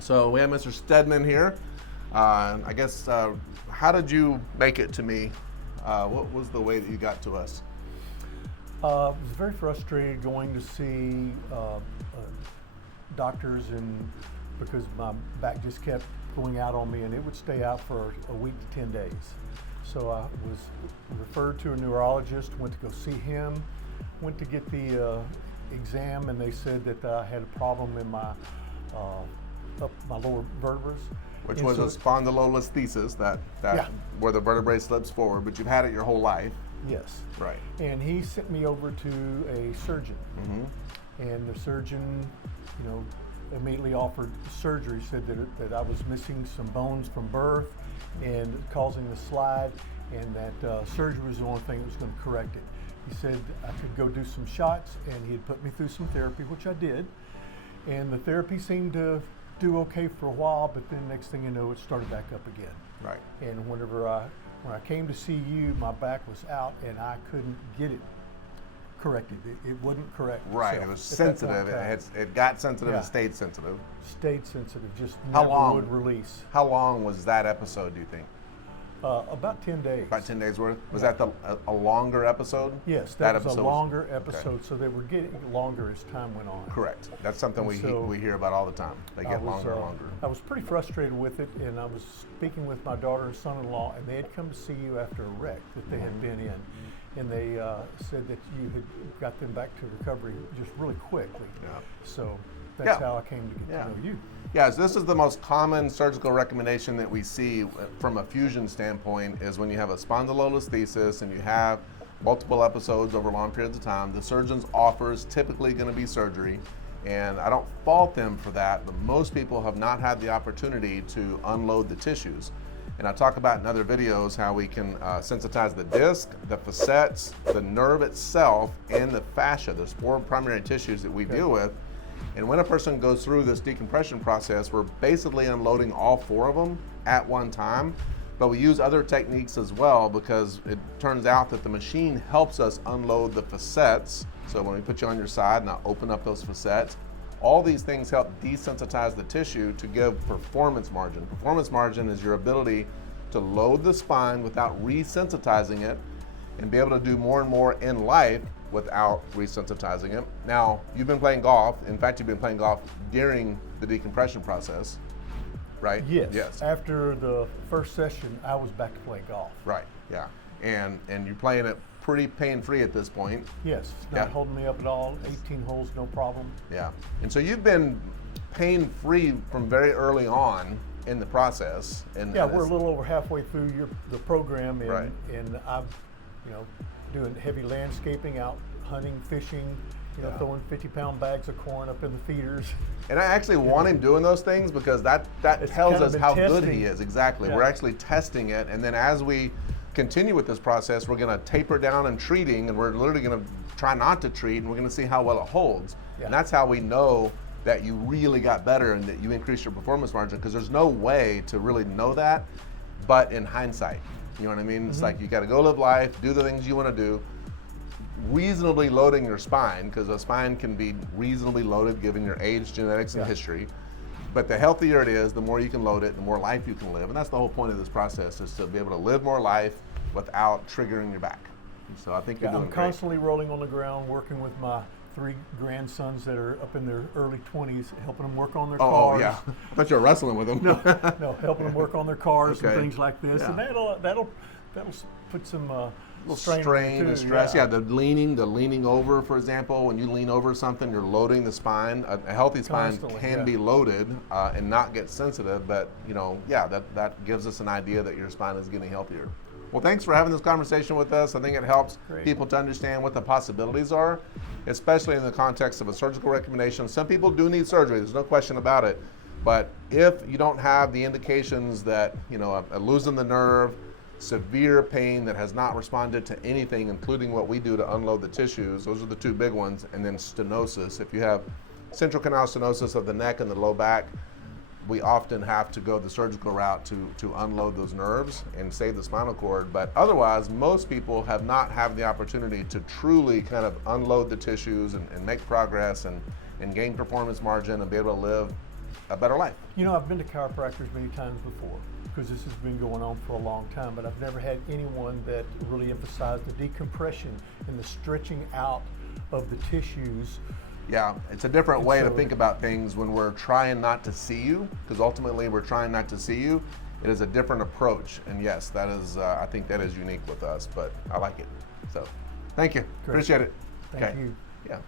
So we have Mr. Steadman here. I guess, how did you make it to me? What was the way that you got to us? I was very frustrated going to see doctors, and because my back just kept going out on me, and it would stay out for a week to 10 days. So I was referred to a neurologist, went to go see him, went to get the exam, and they said that I had a problem in my up my lower vertebrae. Which and was so, a spondylolisthesis, that Yeah. where the vertebrae slips forward, but you've had it your whole life. Yes. Right. And he sent me over to a surgeon, and the surgeon, immediately offered surgery. Said that I was missing some bones from birth and causing the slide, and that surgery was the only thing that was going to correct it. He said I could go do some shots, and he'd put me through some therapy, which I did, and the therapy seemed to do okay for a while, but then next thing you know, it started back up again. Right. And when I came to see you, my back was out, and I couldn't get it corrected. It wouldn't correct. Right. itself It was at that sensitive. point in time. It got sensitive Yeah. and stayed sensitive. Stayed sensitive, just How never long? would release. How long was that episode, do you think? About 10 days. About 10 days worth? Was Yeah. that a longer episode? Yes, that was a episode longer episode, so they were getting longer as time went on. Correct. That's something And we hear about all the time. They get I was, longer and longer. I was pretty frustrated with it, and I was speaking with my daughter and son-in-law, and they had come to see you after a wreck that they had been in, and they said that you had got them back to recovery just really quickly. Yeah. So that's Yeah. how I came to get Yeah. to know you. Yes, this is the most common surgical recommendation that we see from a fusion standpoint is when you have a spondylolisthesis and you have multiple episodes over long periods of time, the surgeon's offer is typically going to be surgery. And I don't fault them for that, but most people have not had the opportunity to unload the tissues. And I talk about in other videos how we can sensitize the disc, the facets, the nerve itself, and the fascia. There's 4 primary tissues that we deal with. And when a person goes through this decompression process, we're basically unloading all 4 of them at one time. But we use other techniques as well, because it turns out that the machine helps us unload the facets. So when we put you on your side and I open up those facets, all these things help desensitize the tissue to give performance margin. Performance margin is your ability to load the spine without resensitizing it and be able to do more and more in life without resensitizing it. Now, you've been playing golf. In fact, you've been playing golf during the decompression process, right? Yes. Yes. After the first session, I was back to play golf. Right, yeah. And you're playing it pretty pain-free at this point. Yes, it's not Yeah. holding me up at all. 18 holes, no problem. Yeah. And so you've been pain-free from very early on in the process. And Yeah, we're a little over halfway through the program, and, Right. and I'm, doing heavy landscaping, out hunting, fishing, Yeah. throwing 50-pound bags of corn up in the feeders. And I actually want him doing those things because that It's tells kind of us been how good testing. he is. Exactly. Yeah. We're actually testing it, and then as we continue with this process, we're going to taper down and treating, and we're literally going to try not to treat, and we're going to see how well it holds. Yeah. And that's how we know that you really got better and that you increased your performance margin, because there's no way to really know that but in hindsight. You know what I mean? It's like you got to go live life, do the things you want to do, reasonably loading your spine, because a spine can be reasonably loaded given your age, genetics, and Yeah. history. But the healthier it is, the more you can load it, the more life you can live. And that's the whole point of this process, is to be able to live more life without triggering your back. So I think you're Yeah, doing I'm great. constantly rolling on the ground, working with my 3 grandsons that are up in their early 20s, helping them work on their Oh, cars. yeah. I thought you were wrestling with them. No, helping them work on their cars Okay. and things like this, Yeah. and that'll put some Little strain, strain on you and too, stress. Yeah, the leaning over, for example. When you lean over something, you're loading the spine. A healthy spine Constantly, can yeah. be loaded and not get sensitive, but that gives us an idea that your spine is getting healthier. Well, thanks for having this conversation with us. I think it helps Great. people to understand what the possibilities are, especially in the context of a surgical recommendation. Some people do need surgery, there's no question about it. But if you don't have the indications that, losing the nerve, severe pain that has not responded to anything, including what we do to unload the tissues, those are the 2 big ones, and then stenosis. If you have central canal stenosis of the neck and the low back, we often have to go the surgical route to unload those nerves and save the spinal cord. But otherwise, most people have not had the opportunity to truly kind of unload the tissues and make progress and gain performance margin and be able to live a better life. You know, I've been to chiropractors many times before because this has been going on for a long time, but I've never had anyone that really emphasized the decompression and the stretching out of the tissues. Yeah, it's a different way to so- think about things when we're trying not to see you, because ultimately we're trying not to see you. It is a different approach, and yes, that is, I think that is unique with us, but I like it. So, thank you. Great. Appreciate it. Thank you. Yeah.